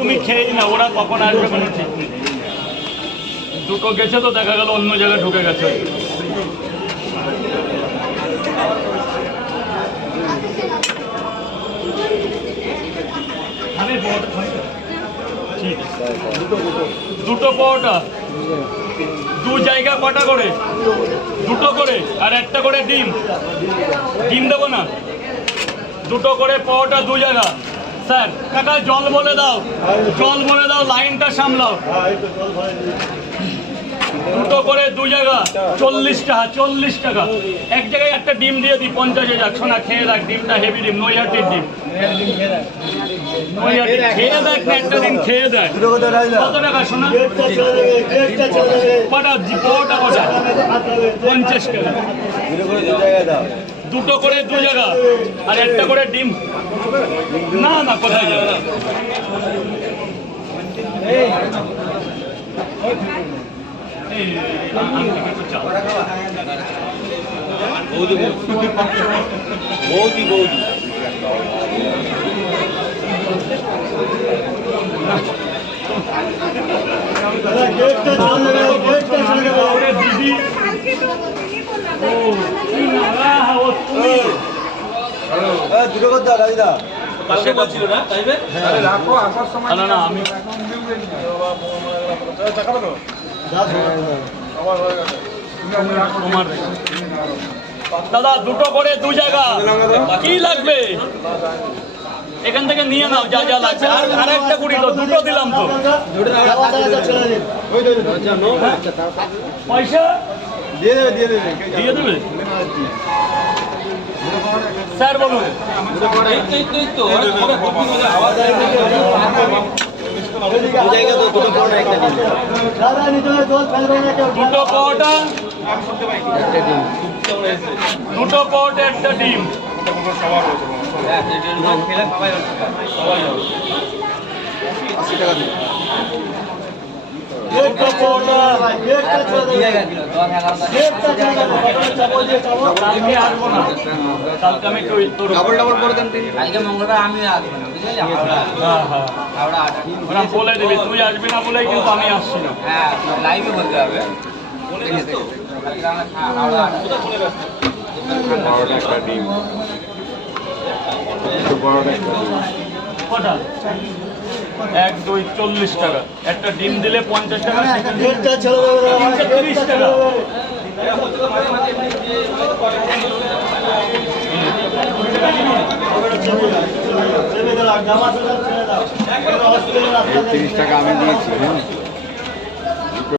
তুমি খেয়েই না, ওরা কখন আসবে কোনো ঠিক নেই। দুটো গেছে তো দেখা গেল অন্য জায়গায় ঢুকে গেছে। দুটো পরোটা, দু জায়গা কটা করে? দুটো করে, আর একটা করে ডিম। ডিম দেবো না? দুটো করে পরোটা দু জায়গা। স্যার কাকা জল বলে দাও, জল বলে দাও, লাইনটা সামলাও। দুটো করে দু জায়গা 40 টাকা, 40 টাকা। এক জায়গায় একটা ডিম দিয়ে দিই, 50-এ যাক। শোনা খেয়ে দেখ, ডিমটা হেভি ডিম, নৈহাটির ডিম। খেয়ে দেখ না, একটা দিন খেয়ে দেখ। কত টাকা শোনা? কটা পরোটা কটা? 50 টাকা। দুটো করে দু জায়গা, আর একটা করে ডিম। না না, কোথায় যাবে? বৌদি বৌদি দুটো করতে দাদা পাশে বলছিল না তাইবে? রাখো আসার সময়। না না, আমি দাদা দুটো করে দু জায়গা। কি লাগবে এখান থেকে নিয়ে নাও, যা যা লাগবে। আর একটা কুড়ি তো, দুটো দিলাম তো। পয়সা দিয়ে দেবে? স্যার বলুন। দুটো পরোটা, দুটো পরোটা, একটা ডিম। কালকে আসবো না, কালকে আমি মঙ্গলবার আমি আসবো না, ওরা বলে দিবি, তুই আসবি না বলেই কিন্তু আমি আসছি না। হ্যাঁ লাইভে বলতে হবে। কটা? 1 2 40 টাকা। একটা ডিম দিলে 50 টাকা, 30 টাকা। এই 30 টাকা আমি দিয়েছি।